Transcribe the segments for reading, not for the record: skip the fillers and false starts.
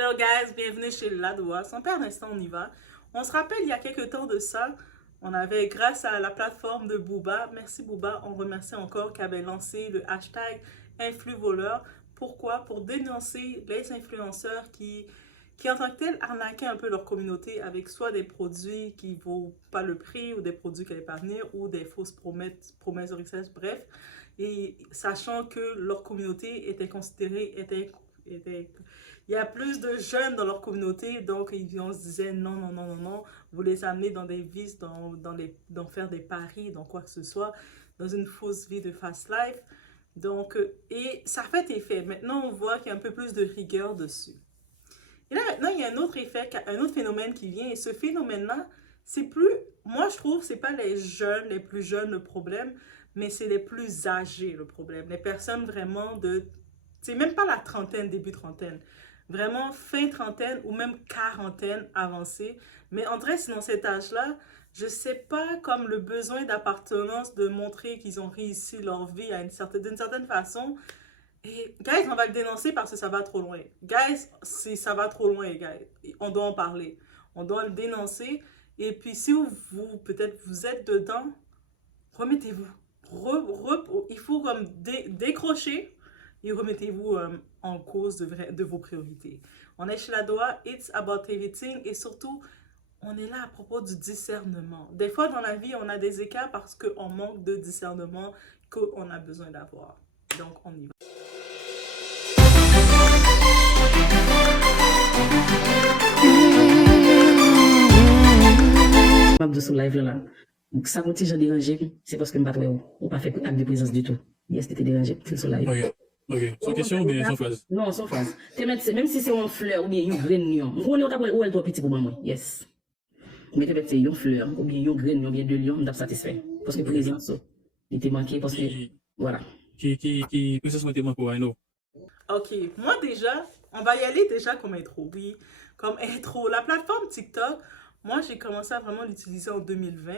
Hello guys, bienvenue chez Ladoa. Sans perdre un instant, on y va. On se rappelle, il y a quelques temps de ça, on avait, grâce à la plateforme de Booba, merci Booba, on remercie encore qui avait lancé le hashtag InfluVoleur. Pourquoi? Pour dénoncer les influenceurs qui en tant que tel arnaquaient un peu leur communauté avec soit des produits qui ne vaut pas le prix ou des produits qui n'allaient pas venir ou des fausses promesses de richesse, bref. Et sachant que leur communauté était considérée, il y a plus de jeunes dans leur communauté, donc on se disait non, non, non, non, non, vous les amenez dans des vices, dans faire des paris, dans quoi que ce soit, dans une fausse vie de fast life. Donc, et ça fait effet. Maintenant, on voit qu'il y a un peu plus de rigueur dessus. Et là, maintenant, il y a un autre effet, un autre phénomène qui vient. Et ce phénomène-là, c'est plus, moi je trouve, c'est pas les jeunes, les plus jeunes le problème, mais c'est les plus âgés le problème. Les personnes vraiment c'est même pas la trentaine, début trentaine. Vraiment fin trentaine ou même quarantaine avancée. Mais en vrai, c'est dans cet âge-là, je sais pas, comme le besoin d'appartenance, de montrer qu'ils ont réussi leur vie d'une certaine façon. Et, guys, on va le dénoncer parce que ça va trop loin. Guys, ça va trop loin, guys. On doit en parler. On doit le dénoncer. Et puis, si peut-être, vous êtes dedans, remettez-vous. Il faut comme décrocher et remettez-vous en cause de vos priorités. On est chez la Doha, it's about everything. Et surtout, on est là à propos du discernement. Des fois, dans la vie, on a des écarts parce qu'on manque de discernement qu'on a besoin d'avoir. Donc, on y va. Mabdou sou live là. Ça m'a déjà dérangé, c'est parce que je ne suis pas fait acte de présence du tout. Yes, t'es dérangé, c'est sur live. Ok, ok. Sans question ou bien sans phrase? Non, sans phrase. Même si c'est une fleur ou bien une graine, on est où elle doit petit pour moi, yes. Mais peut-être c'est une fleur ou bien une graine ou bien de lion, on est satisfait. Parce que présence, il était manqué parce que, voilà. Qui peut se sentir manqué, I know. Ok, moi déjà, on va y aller déjà comme intro, oui. Comme intro, la plateforme TikTok, moi j'ai commencé à vraiment l'utiliser en 2020.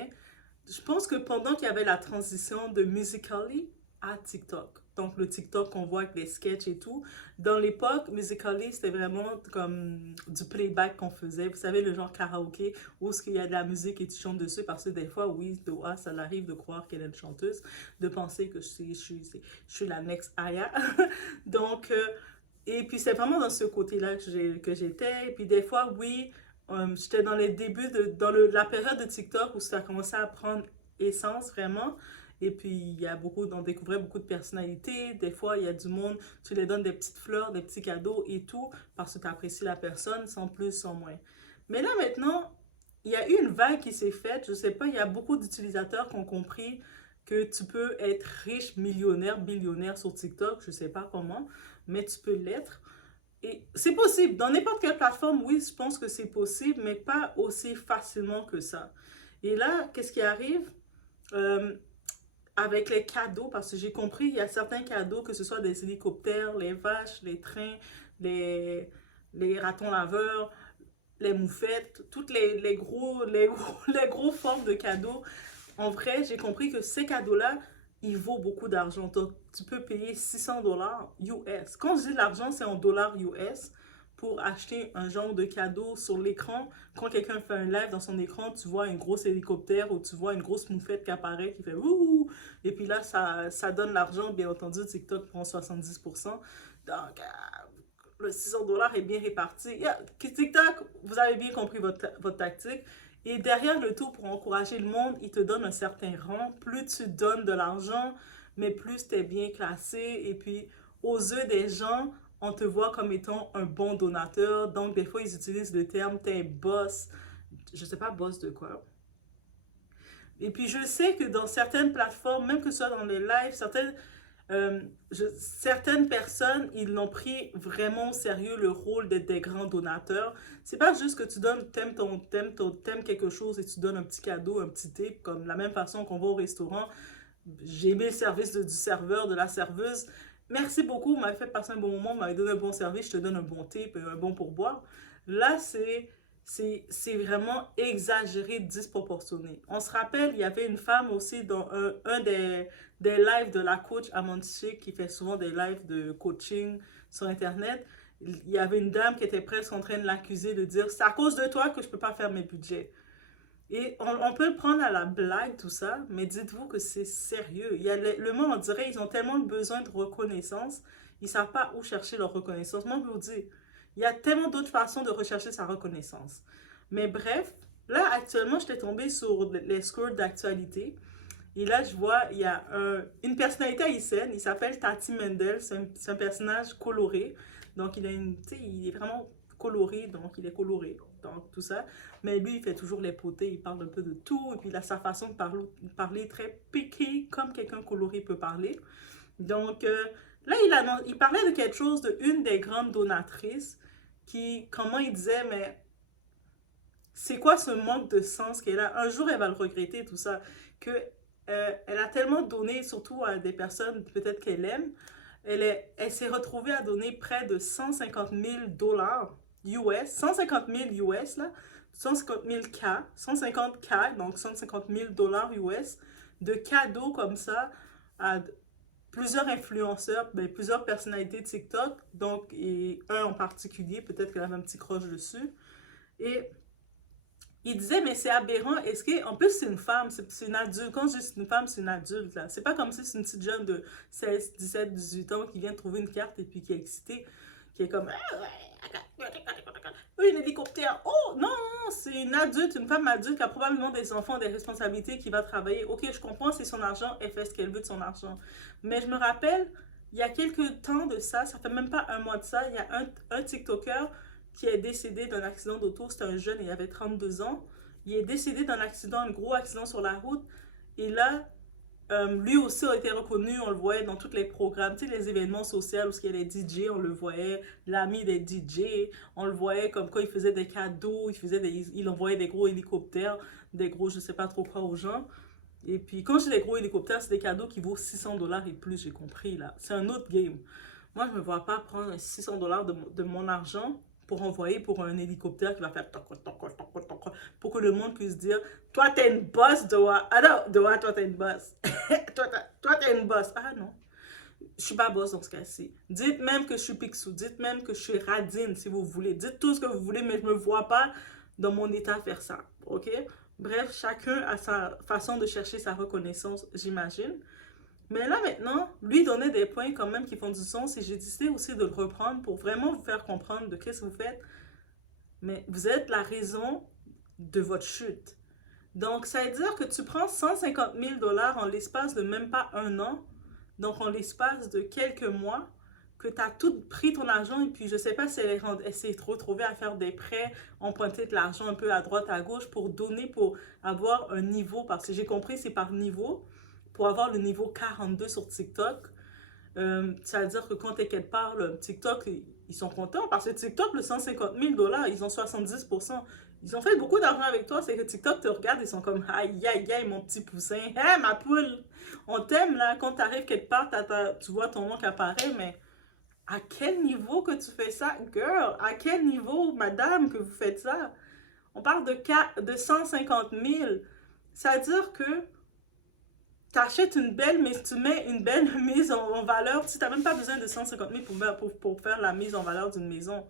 Je pense que pendant qu'il y avait la transition de Musical.ly à TikTok, donc le TikTok qu'on voit avec les sketchs et tout, dans l'époque, Musical.ly c'était vraiment comme du playback qu'on faisait. Vous savez, le genre karaoké où il y a de la musique et tu chantes dessus parce que des fois, oui, Doha, ça arrive de croire qu'elle est une chanteuse, de penser que je suis la next Aya. Donc, et puis c'est vraiment dans ce côté-là que j'étais. Et puis des fois, oui, j'étais dans les débuts, la période de TikTok où ça a commencé à prendre essence vraiment. Et puis, on découvrait beaucoup de personnalités. Des fois, il y a du monde, tu les donnes des petites fleurs, des petits cadeaux et tout, parce que tu apprécies la personne, sans plus, sans moins. Mais là, maintenant, il y a eu une vague qui s'est faite. Je sais pas, il y a beaucoup d'utilisateurs qui ont compris que tu peux être riche, millionnaire, billionnaire sur TikTok. Je sais pas comment, mais tu peux l'être. Et c'est possible. Dans n'importe quelle plateforme, oui, je pense que c'est possible, mais pas aussi facilement que ça. Et là, qu'est-ce qui arrive? Euh, Avec les cadeaux, parce que j'ai compris, il y a certains cadeaux, que ce soit des hélicoptères, les vaches, les trains, les, les ratons laveurs, les moufettes, toutes les gros formes de cadeaux. En vrai, j'ai compris que ces cadeaux-là, ils vaut beaucoup d'argent. Donc, tu peux payer 600 dollars US. Quand je dis l'argent, c'est en dollars US pour acheter un genre de cadeau sur l'écran. Quand quelqu'un fait un live dans son écran, tu vois un gros hélicoptère ou tu vois une grosse moufette qui apparaît, qui fait ouh. Et puis là, ça donne l'argent. Bien entendu, TikTok prend 70%. Donc, le 600 dollars est bien réparti. TikTok, vous avez bien compris votre tactique. Et derrière le tout, pour encourager le monde, il te donne un certain rang. Plus tu donnes de l'argent, mais plus tu es bien classé. Et puis, aux yeux des gens, on te voit comme étant un bon donateur. Donc, des fois, ils utilisent le terme « t'es boss ». Je sais pas boss de quoi. Et puis, je sais que dans certaines plateformes, même que ce soit dans les lives, certaines personnes, ils l'ont pris vraiment au sérieux le rôle d'être des grands donateurs. C'est pas juste que tu donnes, t'aimes quelque chose et tu donnes un petit cadeau, un petit tip, comme la même façon qu'on va au restaurant. J'ai aimé le service du serveur, de la serveuse. Merci beaucoup, vous m'avez fait passer un bon moment, vous m'avez donné un bon service, je te donne un bon tip, un bon pourboire. Là, c'est vraiment exagéré, disproportionné. On se rappelle, il y avait une femme aussi dans un des lives de la coach Amanda Chick qui fait souvent des lives de coaching sur Internet. il y avait une dame qui était presque en train de l'accuser de dire c'est à cause de toi que je peux pas faire mes budgets. Et on peut le prendre à la blague, tout ça, mais dites-vous que c'est sérieux. Il y a le monde, on dirait, ils ont tellement besoin de reconnaissance, ils savent pas où chercher leur reconnaissance. Moi, je vous dis, il y a tellement d'autres façons de rechercher sa reconnaissance. Mais bref, là, actuellement, j'étais tombée sur les scores d'actualité. Et là, je vois, il y a une personnalité haïtienne, il s'appelle Tati Mendel, c'est un personnage coloré. Donc, il est vraiment coloré, donc il est coloré, donc tout ça. Mais lui, il fait toujours les potés, il parle un peu de tout, et puis il a sa façon de parler très piqué, comme quelqu'un coloré peut parler. Donc, là, il parlait de quelque chose, de une des grandes donatrices, comment il disait, mais c'est quoi ce manque de sens qu'elle a? Un jour, elle va le regretter, tout ça, que elle a tellement donné, surtout à des personnes peut-être qu'elle aime, elle s'est retrouvée à donner près de 150 000 dollars US, 150 000 US, là, 150 000 K, 150 K, donc 150 000 dollars US, de cadeaux comme ça à plusieurs influenceurs, ben, plusieurs personnalités de TikTok, donc, et un en particulier, peut-être qu'elle avait un petit croche dessus. Et il disait, mais c'est aberrant, est-ce que, en plus, c'est une femme, c'est une adulte. Quand je dis c'est une femme, c'est une adulte, là. C'est pas comme si c'est une petite jeune de 16, 17, 18 ans qui vient de trouver une carte et puis qui est excitée, qui est comme, un hélicoptère. Oh, non, non, c'est une adulte, une femme adulte qui a probablement des enfants, des responsabilités, qui va travailler. Ok, je comprends, c'est son argent, elle fait ce qu'elle veut de son argent. Mais je me rappelle, il y a quelques temps de ça fait même pas un mois de ça, il y a un TikToker qui est décédé d'un accident d'auto. C'était un jeune, il avait 32 ans. Il est décédé d'un accident, un gros accident sur la route. Et là, lui aussi a été reconnu, on le voyait dans tous les programmes, tu sais, les événements sociaux où il y a des DJ, on le voyait, l'ami des DJ, on le voyait comme quoi il faisait des cadeaux, il envoyait des gros hélicoptères, des gros je sais pas trop quoi aux gens. Et puis quand je dis des gros hélicoptères, c'est des cadeaux qui vaut 600 dollars et plus, j'ai compris là. C'est un autre game. Moi, je me vois pas prendre 600 dollars de mon argent pour envoyer pour un hélicoptère qui va faire pour que le monde puisse dire toi t'es une boss Doa. Ah non, Doa, toi t'es une boss. toi t'es une boss. Ah non, je suis pas boss dans ce cas-ci. Dites même que je suis Picsou, dites même que je suis Radine si vous voulez. Dites tout ce que vous voulez, mais je me vois pas dans mon état faire ça. Ok? Bref, chacun a sa façon de chercher sa reconnaissance, j'imagine. Mais là, maintenant, lui donnait des points quand même qui font du sens et j'ai décidé aussi de le reprendre pour vraiment vous faire comprendre de qu'est-ce que vous faites. Mais vous êtes la raison de votre chute. Donc, ça veut dire que tu prends 150 000 dollars en l'espace de même pas un an, donc en l'espace de quelques mois, que tu as tout pris ton argent et puis je sais pas si elle s'est retrouvée à faire des prêts, emprunter de l'argent un peu à droite, à gauche pour donner, pour avoir un niveau, parce que j'ai compris c'est par niveau, pour avoir le niveau 42 sur TikTok. Ça veut dire que quand t'es quelque part, le TikTok, ils sont contents parce que TikTok, le 150 000 dollars, ils ont 70%. Ils ont fait beaucoup d'argent avec toi, c'est que TikTok te regarde, ils sont comme aïe aïe aïe mon petit poussin, hey ma poule, on t'aime là, quand t'arrives quelque part, tu vois ton nom qui apparaît, mais à quel niveau que tu fais ça, girl? À quel niveau, madame, que vous faites ça? On parle de 150 000. Ça veut dire que tu achètes une belle, mais tu mets une belle mise en valeur. Tu n'as même pas besoin de 150 000 pour faire la mise en valeur d'une maison.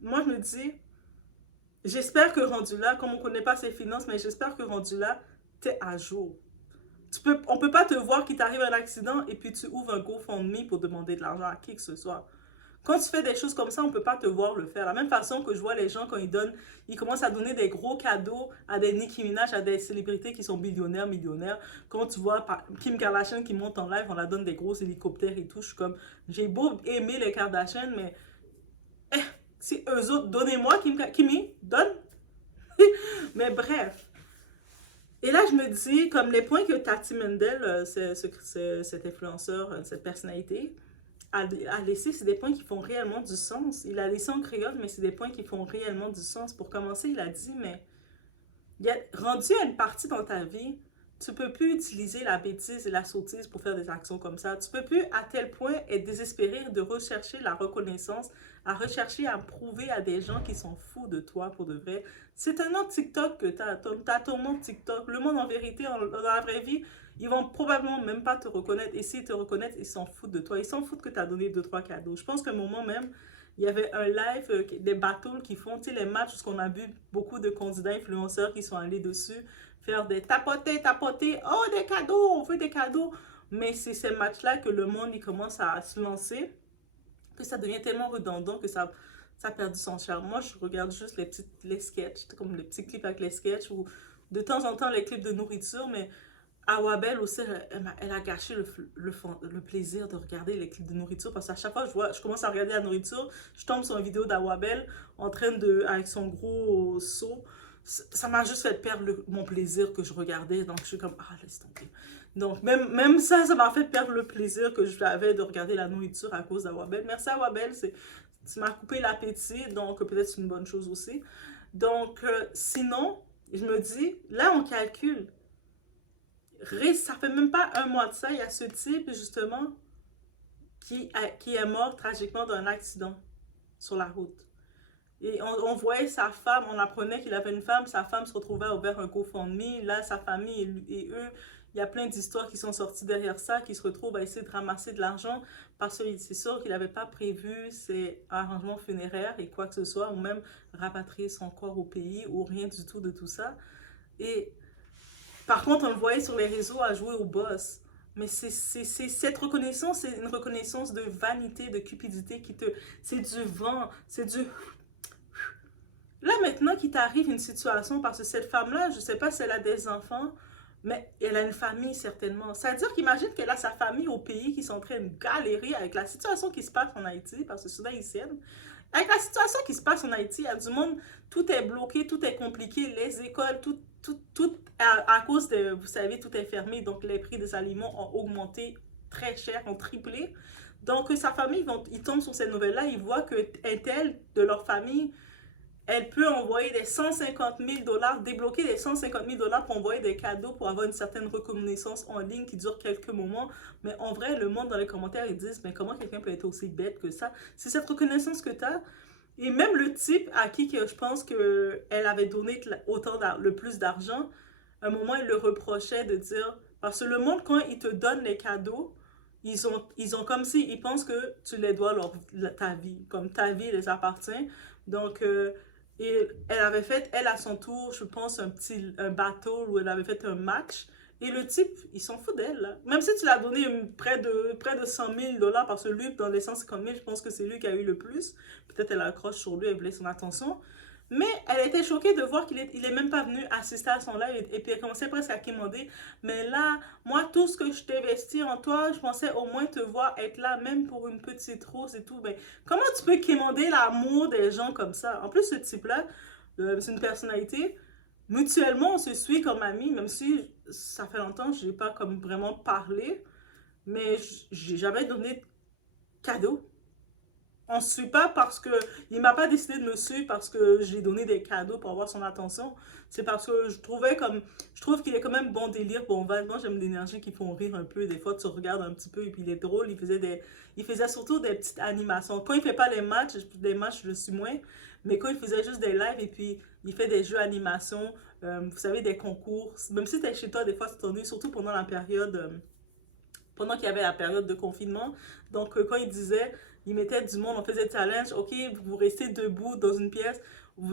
Moi, je me dis, j'espère que rendu là, comme on ne connaît pas ses finances, mais j'espère que rendu là, tu es à jour. On ne peut pas te voir qu'il t'arrive un accident et puis tu ouvres un GoFundMe pour demander de l'argent à qui que ce soit. Quand tu fais des choses comme ça, on ne peut pas te voir le faire. De la même façon que je vois les gens quand ils commencent à donner des gros cadeaux à des Nicki Minaj, à des célébrités qui sont millionnaires. Quand tu vois Kim Kardashian qui monte en live, on la donne des gros hélicoptères et tout. Je suis comme, j'ai beau aimer les Kardashian, mais si eux autres, donnez-moi Kimi, donne. Mais bref. Et là, je me dis, comme les points que Tati Mendel, cet influenceur, cette personnalité, a laissé, c'est des points qui font réellement du sens. Il a laissé en créole, mais c'est des points qui font réellement du sens. Pour commencer, il a dit, mais rendu à une partie dans ta vie, tu peux plus utiliser la bêtise et la sottise pour faire des actions comme ça. Tu peux plus à tel point être désespéré de rechercher la reconnaissance, à rechercher à prouver à des gens qui sont fous de toi pour de vrai. C'est un nom TikTok que tu as. Tu as ton nom TikTok. Le monde en vérité, dans la vraie vie, ils vont probablement même pas te reconnaître. Et s'ils te reconnaissent, ils s'en foutent de toi. Ils s'en foutent que tu as donné 2-3 cadeaux. Je pense qu'à un moment même, il y avait un live, des battles qui font, tu sais, les matchs, parce qu'on a vu beaucoup de candidats influenceurs qui sont allés dessus, faire des tapoter, tapoter, oh, des cadeaux, on veut des cadeaux. Mais c'est ces matchs-là que le monde, il commence à se lancer, que ça devient tellement redondant que ça a perdu son charme. Moi, je regarde juste les sketchs, comme les petits clips avec les sketchs, ou de temps en temps les clips de nourriture, mais Awabel aussi, elle a gâché le plaisir de regarder les clips de nourriture parce qu'à chaque fois que je commence à regarder la nourriture, je tombe sur une vidéo d'Awabel en train de, avec son gros seau. Ça m'a juste fait perdre mon plaisir que je regardais. Donc, je suis comme, ah, laisse tomber. Donc, même ça m'a fait perdre le plaisir que j'avais de regarder la nourriture à cause d'Awabel. Merci Awabel, tu m'as coupé l'appétit, donc peut-être c'est une bonne chose aussi. Donc, sinon, je me dis, là, on calcule. Ça fait même pas un mois de ça, il y a ce type, justement, qui est mort tragiquement d'un accident sur la route. Et on voyait sa femme, on apprenait qu'il avait une femme, sa femme se retrouvait à ouvrir un GoFundMe, là, sa famille et eux, il y a plein d'histoires qui sont sorties derrière ça, qui se retrouvent à essayer de ramasser de l'argent parce que c'est sûr qu'il n'avait pas prévu ses arrangements funéraires et quoi que ce soit, ou même rapatrier son corps au pays, ou rien du tout de tout ça. Et par contre, on le voyait sur les réseaux à jouer au boss. Mais c'est cette reconnaissance, c'est une reconnaissance de vanité, de cupidité qui te... C'est du vent, c'est du... Là, maintenant qu'il t'arrive une situation, parce que cette femme-là, je ne sais pas si elle a des enfants, mais elle a une famille certainement. C'est-à-dire qu'imagine qu'elle a sa famille au pays qui sont en train de galérer avec la situation qui se passe en Haïti, parce que c'est une haïtienne. Avec la situation qui se passe en Haïti, il y a du monde, tout est bloqué, tout est compliqué, les écoles, tout à cause de, vous savez, tout est fermé, donc les prix des aliments ont augmenté très cher, ont triplé. Donc sa famille, ils tombent sur ces nouvelles-là, ils voient que un tel de leur famille, elle peut envoyer des 150 000 $, débloquer des 150 000 $ pour envoyer des cadeaux, pour avoir une certaine reconnaissance en ligne qui dure quelques moments. Mais en vrai, le monde dans les commentaires, ils disent, mais comment quelqu'un peut être aussi bête que ça? C'est cette reconnaissance que tu as. Et même le type à qui que je pense qu'elle avait donné le plus d'argent, à un moment, il le reprochait de dire, parce que le monde, quand il te donne les cadeaux, ils ont comme si, ils pensent que tu les dois ta vie, comme ta vie les appartient. Donc, et elle avait fait, elle à son tour, je pense, un battle où elle avait fait un match. Et le type, il s'en fout d'elle, là. Même si tu l'as donné près de 100 000 $, parce que lui, dans les 150 000, je pense que c'est lui qui a eu le plus. Peut-être elle accroche sur lui, elle voulait son attention. Mais elle était choquée de voir qu'il est même pas venu assister à son live. Et puis elle commençait presque à quémander. Mais là, moi, tout ce que je t'ai investi en toi, je pensais au moins te voir être là, même pour une petite rose et tout. Mais comment tu peux quémander l'amour des gens comme ça? En plus, ce type-là, c'est une personnalité. Mutuellement, on se suit comme amis, même si ça fait longtemps que je n'ai pas comme vraiment parlé. Mais j'ai jamais donné de cadeau. On ne se suit pas parce que il m'a pas décidé de me suivre parce que j'ai donné des cadeaux pour avoir son attention. C'est parce que je trouve qu'il est quand même bon délire. Bon, moi j'aime l'énergie qui font rire un peu. Des fois tu regardes un petit peu et puis il est drôle. Il faisait surtout des petites animations. Quand il fait pas les matchs je le suis moins. Mais quand il faisait juste des lives et puis il fait des jeux animation, vous savez, des concours. Même si tu es chez toi, des fois tu t'ennuies, surtout pendant la période. Pendant qu'il y avait la période de confinement. Donc, quand il disait, il mettait du monde, on faisait challenge, ok, vous restez debout dans une pièce,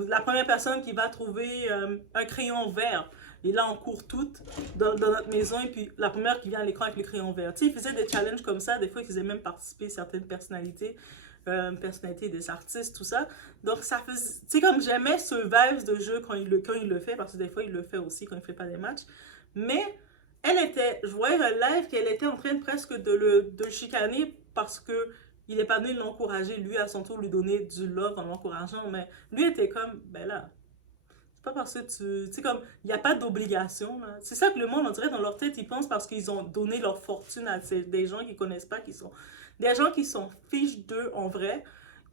la première personne qui va trouver un crayon vert, et là, on court toutes dans notre maison, et puis la première qui vient à l'écran avec le crayon vert. Tu sais, il faisait des challenges comme ça, des fois, il faisait même participer certaines personnalités, des artistes, tout ça. Donc, ça faisait, tu sais, comme j'aimais ce vibe de jeu quand il le fait, parce que des fois, il le fait aussi quand il fait pas des matchs, mais je voyais un live qu'elle était en train presque de le chicaner parce que il n'est pas venu l'encourager, lui à son tour lui donner du love en l'encourageant, mais lui était comme, ben là, c'est pas parce que tu sais comme, il n'y a pas d'obligation, là. C'est ça que le monde, on dirait dans leur tête, ils pensent parce qu'ils ont donné leur fortune à des gens qu'ils connaissent pas, des gens qui sont fiches d'eux en vrai,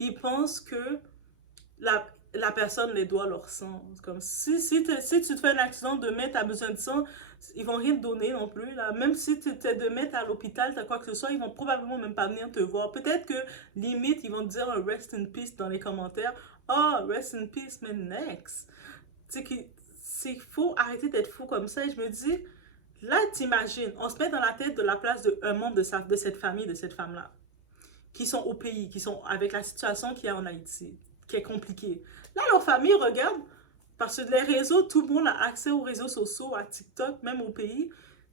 ils pensent que la personne les doit leur sang. Comme si tu te fais un accident demain, tu as besoin de sang, ils vont rien te donner non plus. Là. Même si tu es demain, tu à l'hôpital, tu as quoi que ce soit, ils vont probablement même pas venir te voir. Peut-être que limite, ils vont te dire un rest in peace dans les commentaires. Oh, rest in peace, mais next. Tu sais, c'est faux, arrêter d'être fou comme ça. Et je me dis, là, t'imagines, on se met dans la tête de la place d'un membre de cette famille, de cette femme-là. qui sont au pays, qui sont avec la situation qu'il y a en Haïti, qui est compliquée. Là, leur famille regarde, parce que les réseaux, tout le monde a accès aux réseaux sociaux, à TikTok, même au pays.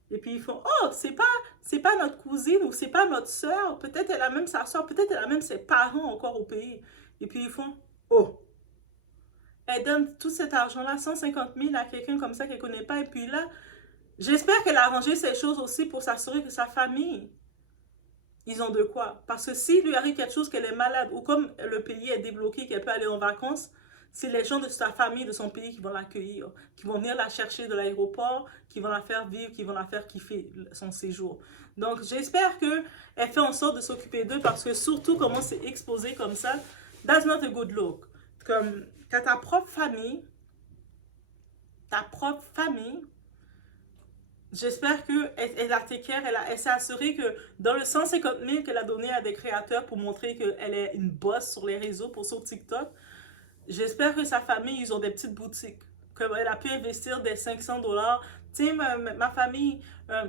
Et puis ils font, oh, c'est pas notre cousine ou c'est pas notre soeur, peut-être elle a même sa soeur, peut-être elle a même ses parents encore au pays. Et puis ils font, oh, elle donne tout cet argent-là, 150 000 à quelqu'un comme ça qu'elle ne connaît pas. Et puis là, j'espère qu'elle a arrangé ces choses aussi pour s'assurer que sa famille, ils ont de quoi. Parce que s'il lui arrive quelque chose, qu'elle est malade, ou comme le pays est débloqué, qu'elle peut aller en vacances, c'est les gens de sa famille, de son pays qui vont l'accueillir, qui vont venir la chercher de l'aéroport, qui vont la faire vivre, qui vont la faire kiffer son séjour. Donc, j'espère qu'elle fait en sorte de s'occuper d'eux parce que surtout, comment c'est exposé comme ça, that's not a good look. Comme, quand ta propre famille, j'espère qu'elle a take care, elle s'est assurée que dans le 150 000 qu'elle a donné à des créateurs pour montrer qu'elle est une boss sur les réseaux, sur TikTok, j'espère que sa famille, ils ont des petites boutiques. Qu'elle a pu investir des 500 $. Tu sais, ma famille,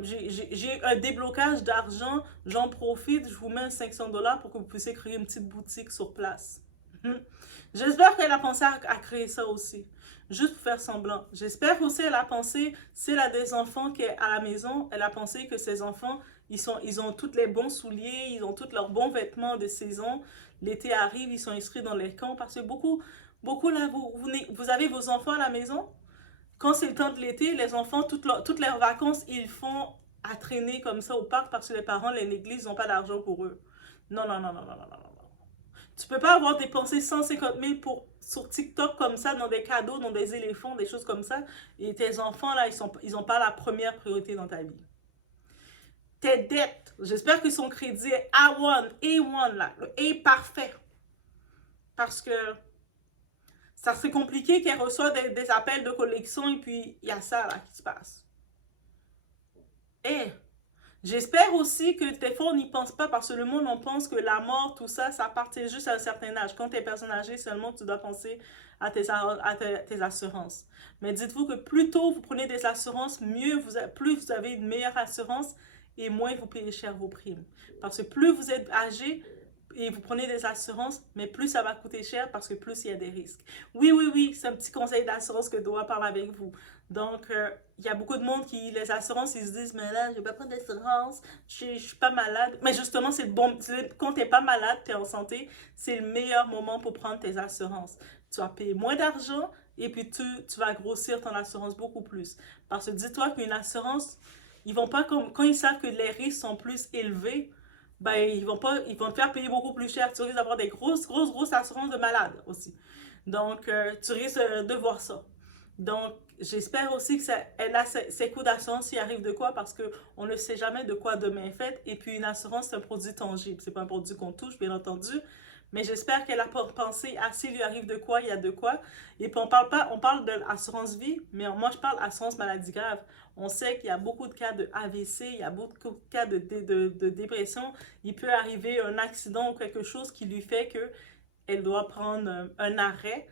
j'ai un déblocage d'argent, j'en profite, je vous mets 500 $ pour que vous puissiez créer une petite boutique sur place. J'espère qu'elle a pensé à créer ça aussi. Juste pour faire semblant. J'espère aussi qu'elle a pensé, si elle a des enfants qui est à la maison, elle a pensé que ses enfants, ils ont tous les bons souliers, ils ont tous leurs bons vêtements de saison. L'été arrive, ils sont inscrits dans les camps parce que beaucoup là, vous avez vos enfants à la maison. Quand c'est le temps de l'été, les enfants, toutes leurs vacances, ils font à traîner comme ça au parc parce que les parents les négligent, ils n'ont pas d'argent pour eux. Non, non, non, non, non, non, non. Tu peux pas avoir dépensé 150 000 sur TikTok comme ça, dans des cadeaux, dans des éléphants, des choses comme ça, et tes enfants, là, ils ont pas la première priorité dans ta vie. Tes dettes, j'espère que son crédit est A1, là, le A parfait. Parce que ça serait compliqué qu'elle reçoive des appels de collection et puis il y a ça, là, qui se passe. Et j'espère aussi que des fois, on n'y pense pas parce que le monde, on pense que la mort, tout ça, ça appartient juste à un certain âge. Quand tu es personne âgée, seulement tu dois penser à tes assurances. Mais dites-vous que plus tôt vous prenez des assurances, plus vous avez une meilleure assurance et moins vous payez cher vos primes. Parce que plus vous êtes âgé et vous prenez des assurances, mais plus ça va coûter cher parce que plus il y a des risques. Oui, c'est un petit conseil d'assurance que je dois parler avec vous. Donc, il y a beaucoup de monde qui, les assurances, ils se disent, mais là, je vais pas prendre d'assurance, je suis pas malade. Mais justement, c'est quand tu n'es pas malade, tu es en santé, c'est le meilleur moment pour prendre tes assurances. Tu vas payer moins d'argent et puis tu vas grossir ton assurance beaucoup plus. Parce que dis-toi qu'une assurance, ils vont pas, quand ils savent que les risques sont plus élevés, ben, ils vont te faire payer beaucoup plus cher. Tu risques d'avoir des grosses assurances de malades aussi. Donc, tu risques de voir ça. Donc, j'espère aussi qu'elle a ses coûts d'assurance s'il arrive de quoi, parce qu'on ne sait jamais de quoi demain est fait. Et puis, une assurance, c'est un produit tangible. C'est pas un produit qu'on touche, bien entendu. Mais j'espère qu'elle a pensé à s'il lui arrive de quoi, il y a de quoi. Et puis, on parle de l'assurance vie, mais moi, je parle assurance maladie grave. On sait qu'il y a beaucoup de cas de AVC, il y a beaucoup de cas de dépression. Il peut arriver un accident ou quelque chose qui lui fait qu'elle doit prendre un arrêt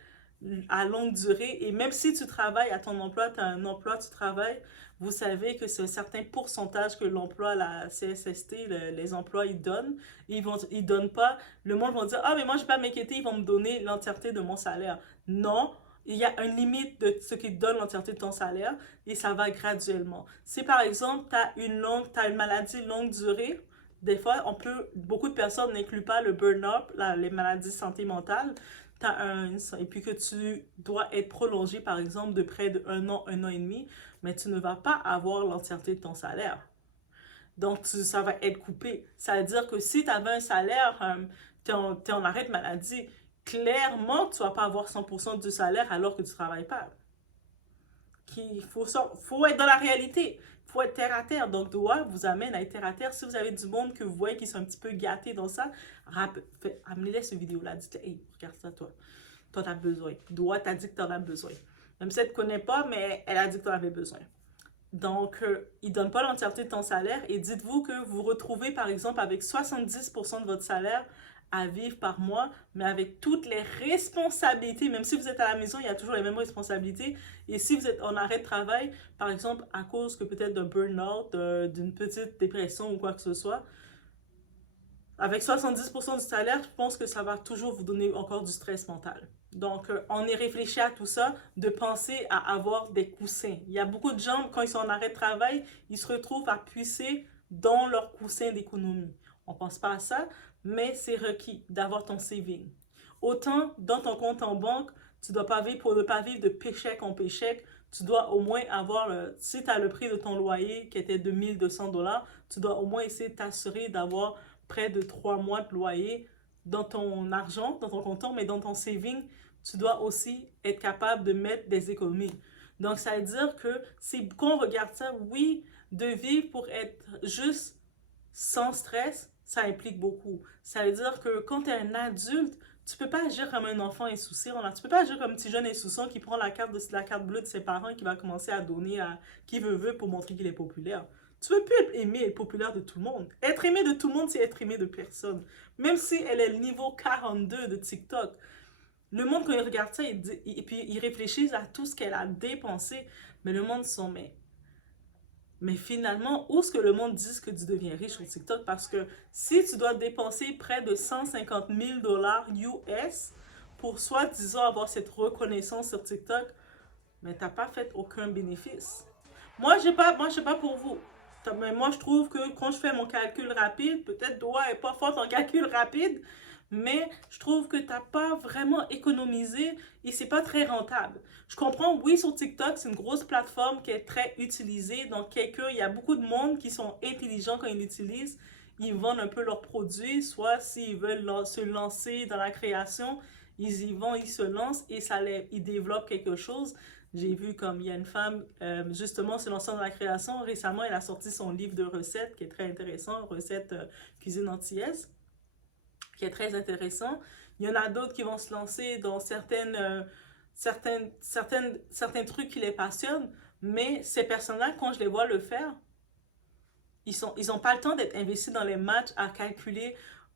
à longue durée. Et même si tu travailles à ton emploi, tu as un emploi, tu travailles, vous savez que c'est un certain pourcentage que l'emploi, la CSST, les emplois, ils donnent. Ils donnent pas. Le monde va dire, ah, mais moi, je ne vais pas m'inquiéter, ils vont me donner l'entièreté de mon salaire. Non, il y a une limite de ce qui te donne l'entièreté de ton salaire et ça va graduellement. Si par exemple, tu as une maladie longue durée, des fois, beaucoup de personnes n'incluent pas le burn-out, les maladies de santé mentale, et puis que tu dois être prolongé, par exemple, de près d'1 an, 1 an et demi, mais tu ne vas pas avoir l'entièreté de ton salaire. Donc, ça va être coupé. Ça veut dire que si tu avais un salaire, tu es en arrêt de maladie, clairement, tu ne vas pas avoir 100% du salaire alors que tu ne travailles pas. Il faut être dans la réalité. Il faut être terre à terre. Donc, Doha vous amène à être terre à terre. Si vous avez du monde que vous voyez qui sont un petit peu gâtés dans ça, amenez-les cette vidéo-là. Dites-le, hey, regarde ça, toi. Toi, tu as besoin. Doha t'a dit que tu en as besoin. Même si elle ne te connaît pas, mais elle a dit que tu en avais besoin. Donc, il ne donne pas l'entièreté de ton salaire. Et dites-vous que vous retrouvez, par exemple, avec 70% de votre salaire à vivre par mois, mais avec toutes les responsabilités. Même si vous êtes à la maison, il y a toujours les mêmes responsabilités. Et si vous êtes en arrêt de travail, par exemple, à cause que peut-être d'un burn-out, d'une petite dépression ou quoi que ce soit, avec 70% du salaire, je pense que ça va toujours vous donner encore du stress mental. Donc, on est réfléchi à tout ça, de penser à avoir des coussins. Il y a beaucoup de gens, quand ils sont en arrêt de travail, ils se retrouvent à puiser dans leur coussin d'économie. On ne pense pas à ça, mais c'est requis d'avoir ton saving. Autant dans ton compte en banque, tu dois pas vivre pour ne pas vivre de paycheck en paycheck. Tu dois au moins avoir, si tu as le prix de ton loyer qui était de 1200 $, tu dois au moins essayer de t'assurer d'avoir près de 3 mois de loyer dans ton argent, dans ton compteur, mais dans ton saving, tu dois aussi être capable de mettre des économies. Donc, ça veut dire que c'est quand on regarde ça, oui, de vivre pour être juste sans stress, ça implique beaucoup. Ça veut dire que quand tu es un adulte, tu peux pas agir comme un enfant insouciant. Là. Tu peux pas agir comme un petit jeune insouciant qui prend la carte bleue de ses parents et qui va commencer à donner à qui veut pour montrer qu'il est populaire. Tu veux plus être aimé et populaire de tout le monde. Être aimé de tout le monde, c'est être aimé de personne. Même si elle est le niveau 42 de TikTok. Le monde, quand il regarde ça, et puis il réfléchit à tout ce qu'elle a dépensé, mais le monde s'en met. Mais finalement, où est-ce que le monde dit que tu deviens riche sur TikTok? Parce que si tu dois dépenser près de 150 000 $ US pour soi-disant avoir cette reconnaissance sur TikTok, mais tu n'as pas fait aucun bénéfice. Moi, je sais pas pour vous. Mais moi, je trouve que quand je fais mon calcul rapide, peut-être Doha n'est pas forte en calcul rapide, mais je trouve que tu n'as pas vraiment économisé et c'est pas très rentable. Je comprends, oui, sur TikTok, c'est une grosse plateforme qui est très utilisée. Donc, il y a beaucoup de monde qui sont intelligents quand ils l'utilisent. Ils vendent un peu leurs produits, soit s'ils veulent se lancer dans la création, ils y vont, ils se lancent et ils développent quelque chose. J'ai vu comme il y a une femme, justement, se lançant dans la création. Récemment, elle a sorti son livre de recettes qui est très intéressant, recettes cuisine antillaise, qui est très intéressant. Il y en a d'autres qui vont se lancer dans certains trucs qui les passionnent, mais ces personnes-là, quand je les vois le faire, ils ont pas le temps d'être investis dans les matchs à calculer.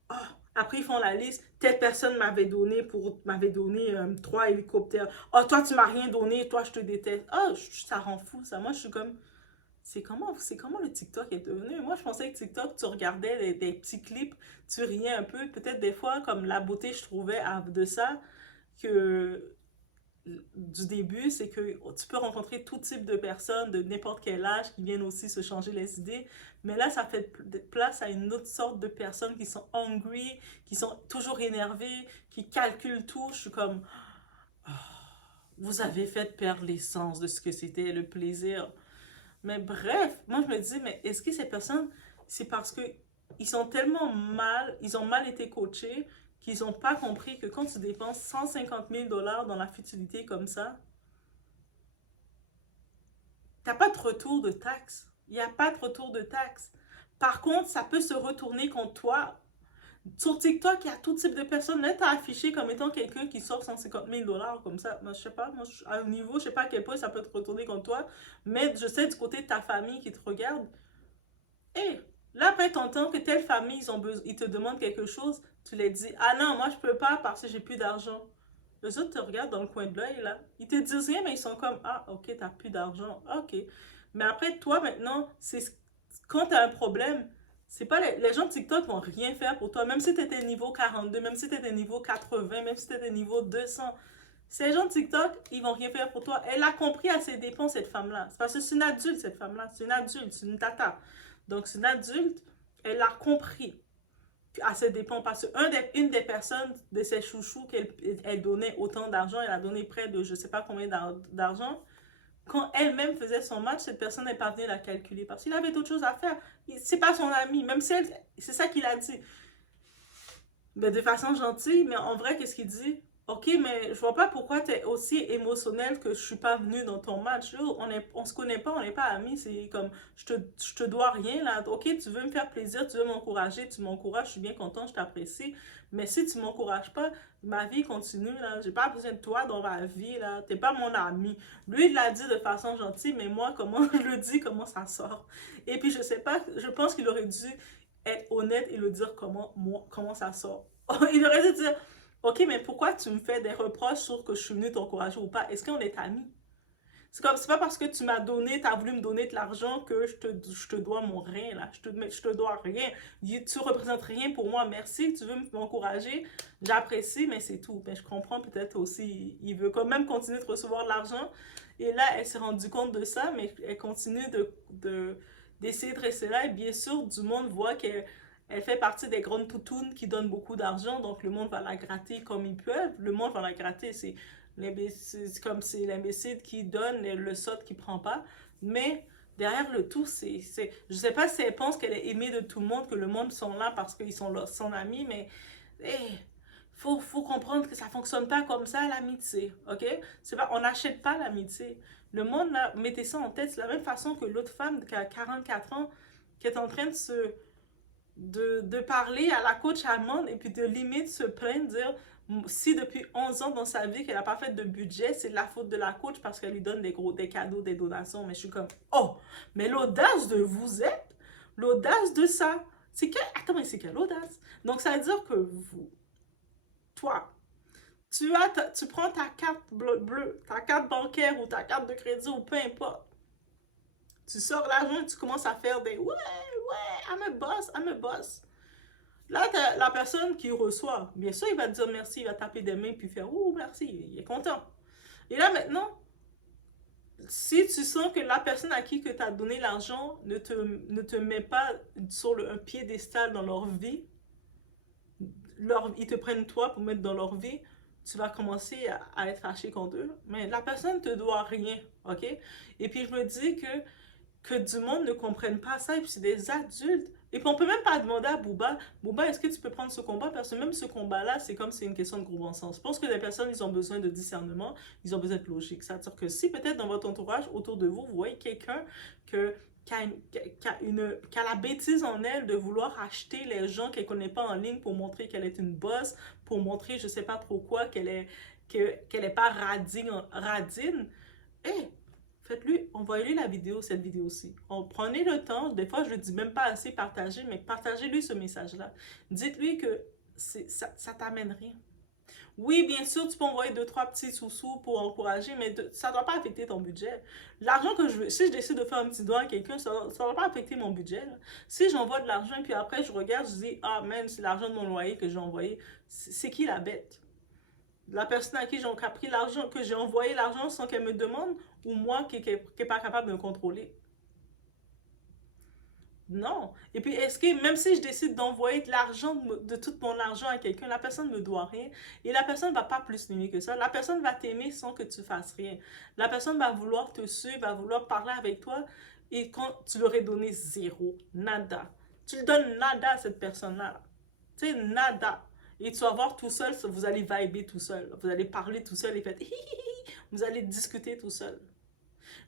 Oh, après, ils font la liste. Telle personne m'avait donné 3 hélicoptères. Oh, toi, tu m'as rien donné. Toi, je te déteste. Oh, ça rend fou, ça. Moi, je suis comme... C'est comment le TikTok est devenu? Moi, je pensais que TikTok, tu regardais des petits clips, tu riais un peu. Peut-être des fois, comme la beauté, je trouvais de ça, que du début, c'est que tu peux rencontrer tout type de personnes de n'importe quel âge qui viennent aussi se changer les idées. Mais là, ça fait place à une autre sorte de personnes qui sont hungry, qui sont toujours énervées, qui calculent tout. Je suis comme, oh, vous avez fait perdre l'essence de ce que c'était le plaisir. Mais bref, moi je me dis, mais est-ce que ces personnes, c'est parce que ils ont mal été coachés, qu'ils n'ont pas compris que quand tu dépenses 150 000 $ dans la futilité comme ça, t'as pas de retour de taxe. Il n'y a pas de retour de taxe. Par contre, ça peut se retourner contre toi. Sur TikTok, il y a tout type de personnes. Là, tu as affiché comme étant quelqu'un qui sort 150 000 $ comme ça. Moi, je sais pas, moi, à un niveau, je sais pas à quel point ça peut te retourner contre toi. Mais je sais du côté de ta famille qui te regarde. Et là, après, tu entends que telle famille, ils te demandent quelque chose. Tu les dis, ah non, moi, je peux pas parce que j'ai plus d'argent. Les autres te regardent dans le coin de l'œil, là. Ils te disent rien, mais ils sont comme, ah, ok, t'as plus d'argent. Ok. Mais après, toi, maintenant, quand tu as un problème, c'est pas les gens de TikTok vont rien faire pour toi. Même si tu étais niveau 42, même si tu étais niveau 80, même si tu étais niveau 200. Ces gens de TikTok, ils vont rien faire pour toi. Elle a compris à ses dépens, cette femme-là. C'est parce que c'est une adulte, cette femme-là. C'est une adulte, c'est une tata. Donc, c'est une adulte, elle a compris à ses dépens. Parce qu'une des personnes de ses chouchous qu'elle donnait autant d'argent, elle a donné près de je sais pas combien d'argent. Quand elle-même faisait son match, cette personne n'est pas venue la calculer parce qu'il avait d'autres choses à faire. C'est pas son ami, même si c'est ça qu'il a dit. Mais de façon gentille, mais en vrai, qu'est-ce qu'il dit? Ok, mais je vois pas pourquoi tu es aussi émotionnel que je suis pas venue dans ton match. Yo, on se connaît pas, on n'est pas amis. C'est comme, je te dois rien là. Ok, tu veux me faire plaisir, tu veux m'encourager, tu m'encourages, je suis bien content, je t'apprécie. Mais si tu m'encourages pas, ma vie continue là. J'ai pas besoin de toi dans ma vie là. T'es pas mon ami. Lui, il l'a dit de façon gentille, mais moi, comment je le dis, comment ça sort? Et puis, je sais pas, je pense qu'il aurait dû être honnête et le dire comment ça sort. Il aurait dû dire, ok, mais pourquoi tu me fais des reproches sur que je suis venue t'encourager ou pas? Est-ce qu'on est amis? C'est comme, c'est pas parce que tu m'as donné, tu as voulu me donner de l'argent que je te dois mon rien, là. Je te dois rien. Tu représentes rien pour moi. Merci, tu veux m'encourager. J'apprécie, mais c'est tout. Mais je comprends peut-être aussi, il veut quand même continuer de recevoir de l'argent. Et là, elle s'est rendue compte de ça, mais elle continue d'essayer de rester là. Et bien sûr, du monde voit qu'elle fait partie des grandes poutounes qui donnent beaucoup d'argent. Donc, le monde va la gratter comme ils peuvent. Le monde va la gratter, c'est comme c'est l'imbécile qui donne et le sot qui prend pas. Mais derrière le tout, je sais pas si elle pense qu'elle est aimée de tout le monde, que le monde sont là parce qu'ils sont là, son ami, mais hey, faut comprendre que ça fonctionne pas comme ça, l'amitié, ok? C'est pas, on n'achète pas l'amitié. Le monde, là, mettez ça en tête, c'est la même façon que l'autre femme qui a 44 ans, qui est en train de parler à la coach allemande et puis de limite se plaindre, dire si depuis 11 ans dans sa vie qu'elle n'a pas fait de budget, c'est de la faute de la coach parce qu'elle lui donne des cadeaux, des donations. Mais je suis comme, oh, mais l'audace de vous êtes, l'audace de ça, attends, mais c'est quelle audace? Donc ça veut dire que toi, tu prends ta carte bleue, ta carte bancaire ou ta carte de crédit ou peu importe. Tu sors l'argent et tu commences à faire des ouais, I'm a boss. Là, t'as la personne qui reçoit. Bien sûr, il va te dire merci, il va taper des mains puis faire ouh, merci, il est content. Et là, maintenant, si tu sens que la personne à qui tu as donné l'argent ne te met pas sur un piédestal dans leur vie, ils te prennent toi pour mettre dans leur vie, tu vas commencer à être fâché contre eux. Mais la personne ne te doit rien, ok? Et puis, je me dis que du monde ne comprenne pas ça, et puis c'est des adultes. Et puis on peut même pas demander à Booba, est-ce que tu peux prendre ce combat? Parce que même ce combat-là, c'est comme c'est une question de gros bon sens. Je pense que les personnes, ils ont besoin de discernement, ils ont besoin de logique. C'est-à-dire que si peut-être dans votre entourage, autour de vous, vous voyez quelqu'un qui a la bêtise en elle de vouloir acheter les gens qu'elle connaît pas en ligne pour montrer qu'elle est une boss, pour montrer je sais pas trop quoi, qu'elle est pas radine, faites-lui, envoyez-lui cette vidéo-ci. Prenez le temps, des fois je le dis même pas assez partager, mais partagez-lui ce message-là. Dites-lui que ça t'amène rien. Oui, bien sûr, tu peux envoyer 2-3 petits sous-sous pour encourager, mais ça ne doit pas affecter ton budget. L'argent que je veux, si je décide de faire un petit don à quelqu'un, ça ne doit pas affecter mon budget. Là. Si j'envoie de l'argent et puis après je regarde, je dis, ah man, c'est l'argent de mon loyer que j'ai envoyé. C'est qui la bête? La personne à qui j'ai pris l'argent, que j'ai envoyé l'argent sans qu'elle me demande, ou moi qui n'est pas capable de me contrôler. Non. Et puis, est-ce que même si je décide d'envoyer de l'argent, de tout mon argent à quelqu'un, la personne ne me doit rien et la personne ne va pas plus t'aimer que ça. La personne va t'aimer sans que tu fasses rien. La personne va vouloir te suivre, va vouloir parler avec toi et quand tu leur as donné zéro, nada. Tu lui donnes nada à cette personne-là. Tu sais, nada. Et tu vas voir tout seul, vous allez vibrer tout seul. Vous allez parler tout seul et faire vous allez discuter tout seul.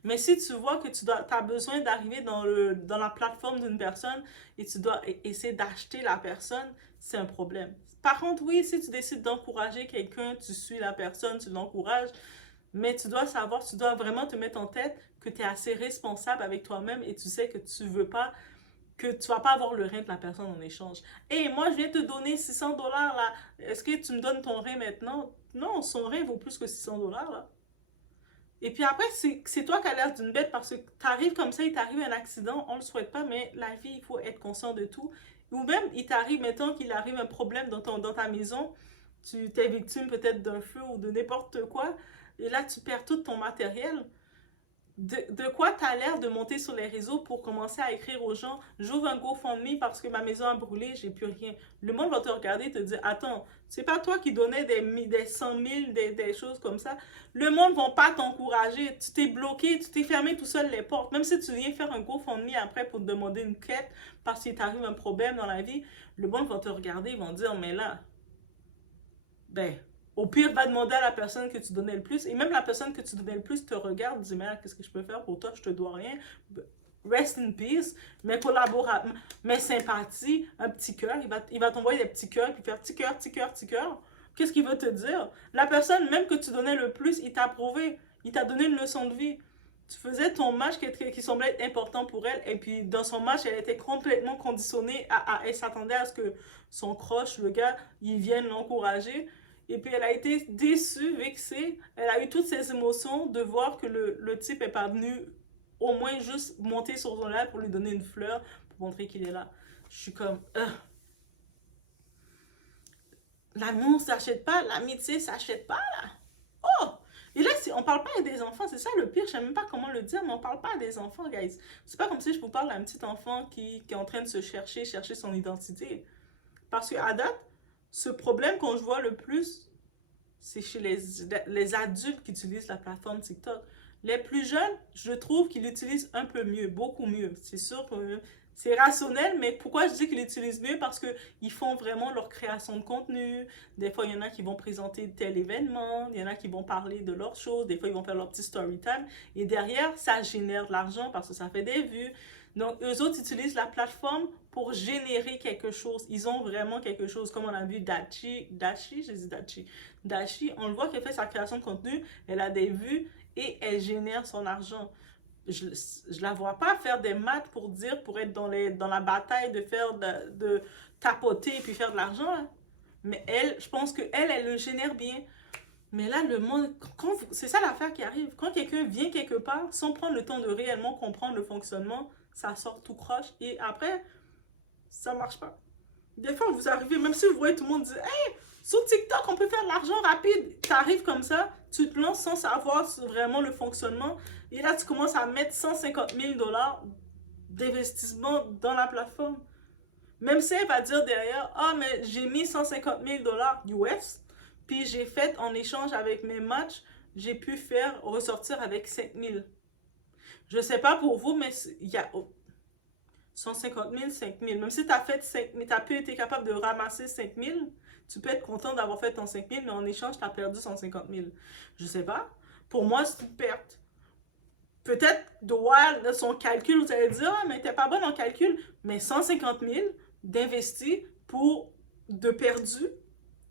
Mais si tu vois que tu as besoin d'arriver dans la plateforme d'une personne et tu dois essayer d'acheter la personne, c'est un problème. Par contre, oui, si tu décides d'encourager quelqu'un, tu suis la personne, tu l'encourages, mais tu dois savoir, tu dois vraiment te mettre en tête que tu es assez responsable avec toi-même et tu sais que tu veux pas, que tu vas pas avoir le rein de la personne en échange. Hey, moi, je viens te donner 600 $ là. Est-ce que tu me donnes ton rein maintenant? Non, son rein vaut plus que 600 $ là. Et puis après, c'est toi qui as l'air d'une bête parce que t'arrives comme ça, il t'arrive un accident, on le souhaite pas, mais la vie, il faut être conscient de tout. Ou même, il t'arrive, mettons qu'il arrive un problème dans ta maison, tu t'es victime peut-être d'un feu ou de n'importe quoi, et là, tu perds tout ton matériel. De quoi tu as l'air de monter sur les réseaux pour commencer à écrire aux gens « J'ouvre un GoFundMe parce que ma maison a brûlé, j'ai plus rien. » Le monde va te regarder et te dire « Attends, c'est pas toi qui donnais des 100 000, des choses comme ça. » Le monde ne va pas t'encourager. Tu t'es bloqué, tu t'es fermé tout seul les portes. Même si tu viens faire un GoFundMe après pour te demander une quête parce qu'il t'arrive un problème dans la vie, le monde va te regarder, ils vont dire « Mais là, ben... » Au pire, va demander à la personne que tu donnais le plus. Et même la personne que tu donnais le plus te regarde, dit, mais qu'est-ce que je peux faire pour toi? Je te dois rien. Rest in peace. Mes collaborateurs, mes sympathies, un petit cœur. Il va t'envoyer des petits cœurs, puis faire petit cœur, petit cœur, petit cœur. Qu'est-ce qu'il veut te dire? La personne, même que tu donnais le plus, il t'a approuvé. Il t'a donné une leçon de vie. Tu faisais ton match qui semblait être important pour elle. Et puis, dans son match, elle était complètement conditionnée elle s'attendait à ce que son crush, le gars, il vienne l'encourager. Et puis elle a été déçue, vexée. Elle a eu toutes ces émotions de voir que le type est pas venu au moins juste monter sur son live pour lui donner une fleur, pour montrer qu'il est là. Je suis comme... L'amour s'achète pas, l'amitié s'achète pas, là. Oh! Et là, on parle pas des enfants, c'est ça le pire, je sais même pas comment le dire, mais on parle pas des enfants, guys. C'est pas comme si je vous parle d'un petit enfant qui est en train de se chercher son identité. Parce qu'à date, ce problème qu'on voit le plus, c'est chez les adultes qui utilisent la plateforme TikTok. Les plus jeunes, je trouve qu'ils l'utilisent un peu mieux, beaucoup mieux. C'est sûr que c'est rationnel, mais pourquoi je dis qu'ils l'utilisent mieux? Parce qu'ils font vraiment leur création de contenu. Des fois, il y en a qui vont présenter tel événement, il y en a qui vont parler de leurs choses, des fois, ils vont faire leur petit story time. Et derrière, ça génère de l'argent parce que ça fait des vues. Donc, eux autres utilisent la plateforme pour générer quelque chose. Ils ont vraiment quelque chose, comme on a vu Dachi, on le voit qu'elle fait sa création de contenu, elle a des vues et elle génère son argent. Je la vois pas faire des maths pour être dans la bataille de faire de tapoter et puis faire de l'argent. Hein. Mais elle, je pense elle le génère bien. Mais là, le monde, c'est ça l'affaire qui arrive. Quand quelqu'un vient quelque part, sans prendre le temps de réellement comprendre le fonctionnement, ça sort tout croche et après, ça marche pas. Des fois, vous arrivez, même si vous voyez tout le monde dire hey, sur TikTok, on peut faire de l'argent rapide. Tu arrives comme ça, tu te lances sans savoir vraiment le fonctionnement. Et là, tu commences à mettre 150 000 $ d'investissement dans la plateforme. Même si elle va dire derrière, ah, mais j'ai mis 150 000 $ US, puis j'ai fait en échange avec mes matchs, j'ai pu faire ressortir avec 5 000. Je sais pas pour vous, mais il y a 150 000, 5 000. Même si tu as fait 5 000, tu as pu être capable de ramasser 5 000, tu peux être content d'avoir fait ton 5 000, mais en échange, tu as perdu 150 000. Je sais pas. Pour moi, c'est une perte. Peut-être, de son calcul, vous allez dire, ah, mais t'es pas bonne en calcul, mais 150 000 d'investi pour de perdu.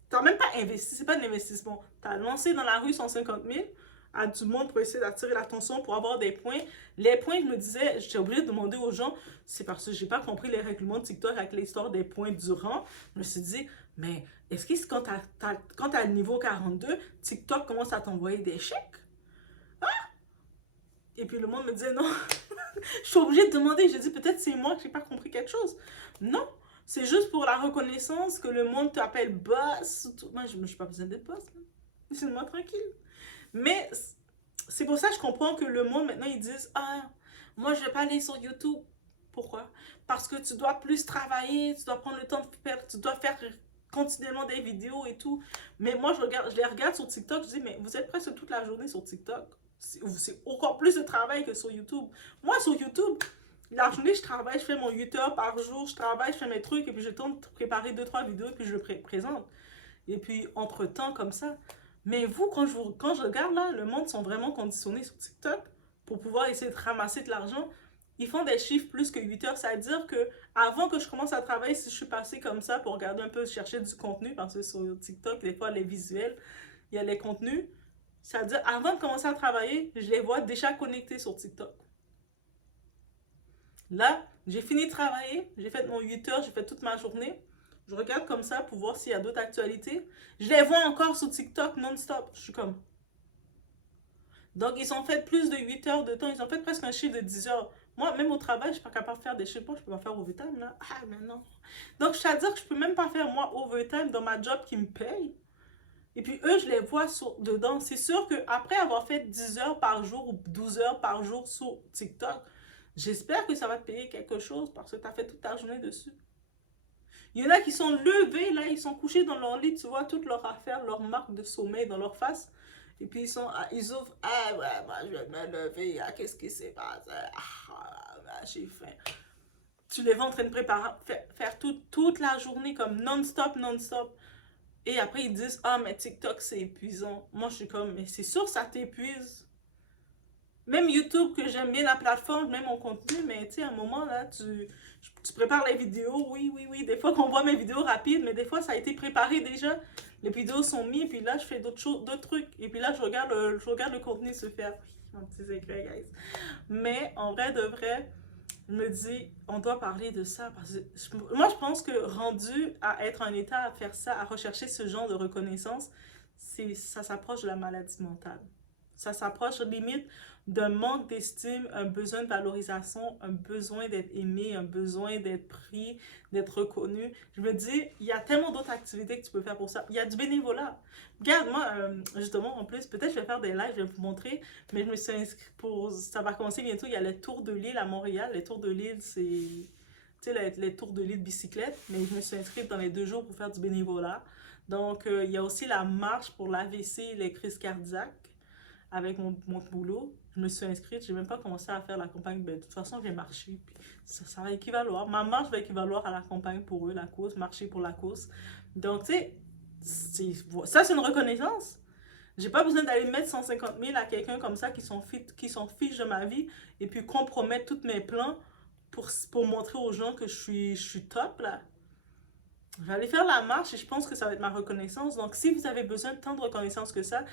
T'as même pas investi, c'est pas de l'investissement. T'as lancé dans la rue 150 000 à du monde pour essayer d'attirer l'attention, pour avoir des points. Les points, je me disais, j'étais obligée de demander aux gens, c'est parce que j'ai pas compris les règlements de TikTok avec l'histoire des points durant. Je me suis dit, mais est-ce que quand t'as le niveau 42, TikTok commence à t'envoyer des chèques? Et puis le monde me disait non. Je suis obligée de demander. J'ai dit peut-être c'est moi que j'ai pas compris quelque chose. Non, c'est juste pour la reconnaissance que le monde t'appelle boss. Moi, je n'ai pas besoin d'être boss. Laissez-moi tranquille. Mais c'est pour ça que je comprends que le monde maintenant ils disent ah, moi je vais pas aller sur YouTube. Pourquoi? Parce que tu dois plus travailler, tu dois prendre le temps de faire, tu dois faire continuellement des vidéos et tout. Mais moi je les regarde sur TikTok, je dis mais vous êtes presque toute la journée sur TikTok. C'est encore plus de travail que sur YouTube. Moi, sur YouTube, la journée, je travaille, je fais mon 8 heures par jour, je travaille, je fais mes trucs, et puis je tente de préparer 2-3 vidéos, et puis je le présente. Et puis, entre-temps, comme ça. Mais vous, quand je regarde, là, le monde sont vraiment conditionnés sur TikTok pour pouvoir essayer de ramasser de l'argent. Ils font des chiffres plus que 8 heures. Ça veut dire que avant que je commence à travailler, si je suis passée comme ça pour regarder un peu, chercher du contenu, parce que sur TikTok, des fois, les visuels, il y a les contenus. C'est-à-dire, avant de commencer à travailler, je les vois déjà connectés sur TikTok. Là, j'ai fini de travailler, j'ai fait mon 8 heures, j'ai fait toute ma journée. Je regarde comme ça pour voir s'il y a d'autres actualités. Je les vois encore sur TikTok non-stop. Je suis comme... Donc, ils ont fait plus de 8 heures de temps. Ils ont fait presque un chiffre de 10 heures. Moi, même au travail, je ne suis pas capable de faire des chiffres. Je ne peux pas faire overtime, là. Ah, mais non. Donc, c'est-à-dire que je ne peux même pas faire, moi, overtime dans ma job qui me paye. Et puis eux, je les vois dedans. C'est sûr qu'après avoir fait 10 heures par jour ou 12 heures par jour sur TikTok, j'espère que ça va te payer quelque chose parce que tu as fait toute ta journée dessus. Il y en a qui sont levés, là, ils sont couchés dans leur lit, tu vois, toutes leurs affaires, leurs marques de sommeil dans leur face. Et puis ils ouvrent, ah ouais, moi je vais me lever, ah, qu'est-ce qui s'est passé? Ah, j'ai faim. Tu les vois en train de préparer, faire toute la journée comme non-stop, non-stop. Et après, ils disent, ah, mais TikTok, c'est épuisant. Moi, je suis comme, mais c'est sûr, ça t'épuise. Même YouTube, que j'aime bien la plateforme, même mon contenu, mais tu sais, à un moment, là, tu prépares les vidéos, oui. Des fois, qu'on voit mes vidéos rapides, mais des fois, ça a été préparé déjà. Les vidéos sont mises, puis là, je fais d'autres trucs. Et puis là, je regarde le contenu se faire. Mon petit secret, guys. Mais, en vrai de vrai, je me dis, on doit parler de ça. Parce que moi, je pense que rendu à être en état à faire ça, à rechercher ce genre de reconnaissance, ça s'approche de la maladie mentale. Ça s'approche limite d'un manque d'estime, un besoin de valorisation, un besoin d'être aimé, un besoin d'être pris, d'être reconnu. Je me dis, il y a tellement d'autres activités que tu peux faire pour ça. Il y a du bénévolat. Regarde, moi, justement, en plus, peut-être je vais faire des lives, je vais vous montrer, mais je me suis inscrite pour... Ça va commencer bientôt, il y a les Tours de l'île à Montréal. Les Tours de l'île, c'est... Tu sais, les Tours de l'île de bicyclette, mais je me suis inscrite dans les 2 jours pour faire du bénévolat. Donc, il y a aussi la marche pour l'AVC et les crises cardiaques avec mon boulot. Je me suis inscrite, j'ai même pas commencé à faire la campagne, mais de toute façon, j'ai marché. Puis ça va équivaloir. Ma marche va équivaloir à la campagne pour eux, la cause, marcher pour la cause. Donc, tu sais, ça, c'est une reconnaissance. J'ai pas besoin d'aller mettre 150 000 à quelqu'un comme ça qui s'en fiche de ma vie et puis compromettre tous mes plans pour montrer aux gens que je suis top, là. Je vais aller faire la marche et je pense que ça va être ma reconnaissance. Donc, si vous avez besoin de tant de reconnaissance que ça,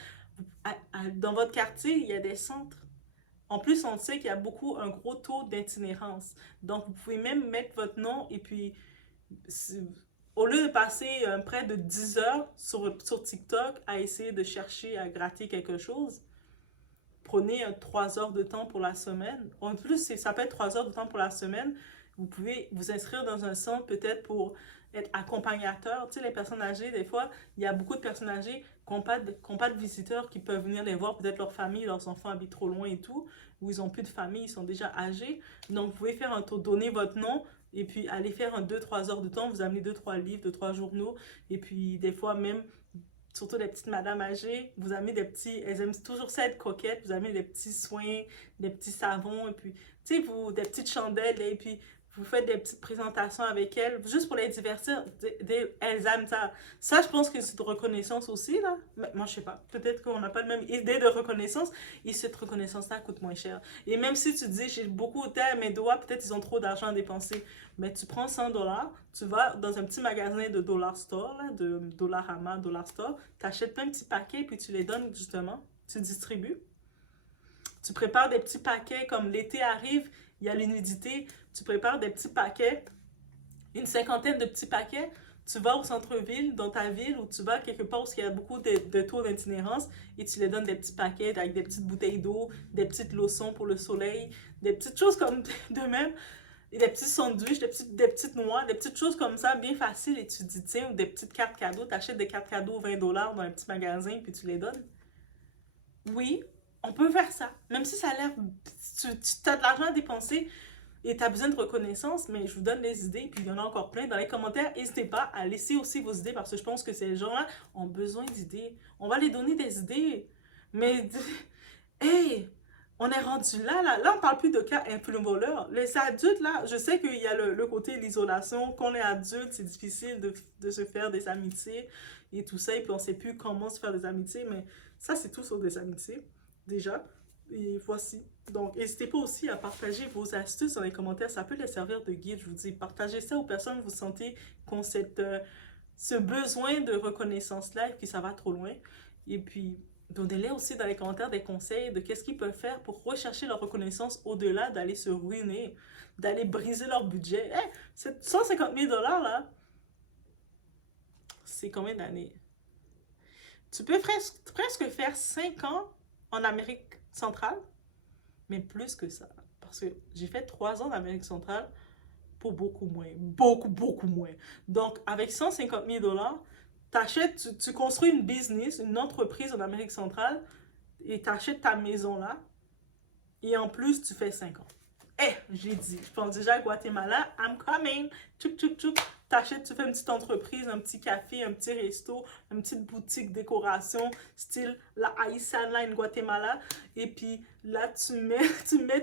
dans votre quartier, il y a des centres. En plus, on sait qu'il y a un gros taux d'itinérance. Donc, vous pouvez même mettre votre nom et puis, au lieu de passer près de 10 heures sur TikTok à essayer de chercher à gratter quelque chose, prenez 3 heures de temps pour la semaine. En plus, ça peut être 3 heures de temps pour la semaine. Vous pouvez vous inscrire dans un centre peut-être pour être accompagnateur. Tu sais, les personnes âgées, des fois, il y a beaucoup de personnes âgées qui n'ont pas de visiteurs qui peuvent venir les voir. Peut-être leur famille, leurs enfants habitent trop loin et tout, ou ils n'ont plus de famille, ils sont déjà âgés. Donc, vous pouvez faire un tour, donner votre nom et puis aller faire 2-3 heures de temps. Vous amenez 2-3 livres, 2-3 journaux. Et puis, des fois, même, surtout les petites madames âgées, vous amenez des petits, elles aiment toujours ça être coquettes, vous amenez des petits soins, des petits savons, et puis, tu sais, des petites chandelles, et puis, vous faites des petites présentations avec elles, juste pour les divertir. Elles aiment ça. Ça, je pense que c'est de reconnaissance aussi, là. Mais moi, je sais pas. Peut-être qu'on n'a pas la même idée de reconnaissance. Et cette reconnaissance-là coûte moins cher. Et même si tu dis, j'ai beaucoup de à mes doigts, peut-être ils ont trop d'argent à dépenser. Mais tu prends 100 $, tu vas dans un petit magasin de Dollar Store, là, de Dollarama, Dollar Store, tu achètes plein de petits paquets, puis tu les donnes, justement. Tu distribues. Tu prépares des petits paquets, comme l'été arrive, il y a l'humidité, tu prépares des petits paquets, une 50aine de petits paquets, tu vas au centre-ville, dans ta ville, ou tu vas quelque part où il y a beaucoup de taux d'itinérance, et tu les donnes des petits paquets avec des petites bouteilles d'eau, des petites lotions pour le soleil, des petites choses comme de même, et des petits sandwichs, des petites noix, des petites choses comme ça, bien faciles, et tu dis, tiens, ou des petites cartes cadeaux, tu achètes des cartes cadeaux 20 $ dans un petit magasin, puis tu les donnes. Oui, on peut faire ça. Même si ça a l'air... Tu as de l'argent à dépenser et tu as besoin de reconnaissance, mais je vous donne des idées, puis il y en a encore plein. Dans les commentaires, n'hésitez pas à laisser aussi vos idées, parce que je pense que ces gens-là ont besoin d'idées. On va les donner des idées. Mais, hey, on est rendu là, là. Là, on parle plus de cas voleur. Les adultes, là, je sais qu'il y a le côté de l'isolation. Quand on est adulte, c'est difficile de se faire des amitiés et tout ça, et puis on sait plus comment se faire des amitiés, mais ça, c'est tout sur des amitiés, déjà. Et voici. Donc, n'hésitez pas aussi à partager vos astuces dans les commentaires. Ça peut les servir de guide, je vous dis. Partagez ça aux personnes que vous sentez qui ont ce besoin de reconnaissance-là et que ça va trop loin. Et puis, donnez-les aussi dans les commentaires des conseils de qu'est-ce qu'ils peuvent faire pour rechercher leur reconnaissance au-delà d'aller se ruiner, d'aller briser leur budget. Hey, 150 000 $, là, c'est combien d'années? Tu peux presque faire 5 ans en Amérique centrale, mais plus que ça. Parce que j'ai fait 3 ans en Amérique centrale pour beaucoup moins. Beaucoup, beaucoup moins. Donc, avec 150 000 $, tu construis une business, une entreprise en Amérique centrale, et tu achètes ta maison là, et en plus, tu fais 5 ans. J'ai dit, je pense déjà à Guatemala, I'm coming, tchouk tchouk tchouk. T'achètes, tu fais une petite entreprise, un petit café, un petit resto, une petite boutique décoration, style la Aïssan là, en Guatemala. Et puis là, tu mets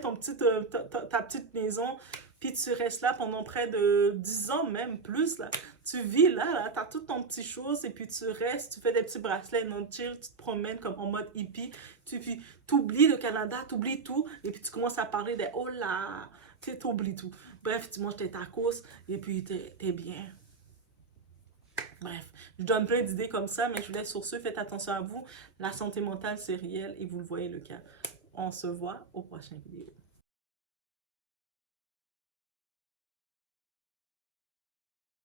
ta petite maison, puis tu restes là pendant près de 10 ans, même plus. Là. Tu vis là, tu as tout ton petit chose, et puis tu restes, tu fais des petits bracelets non chill, tu te promènes comme en mode hippie. Tu oublies le Canada, tu oublies tout, et puis tu commences à parler de « oh là », tu oublies tout. Bref, tu manges tes tacos, et puis t'es bien. Bref, je donne plein d'idées comme ça, mais je vous laisse sur ce. Faites attention à vous. La santé mentale, c'est réel, et vous le voyez le cas. On se voit au prochain vidéo.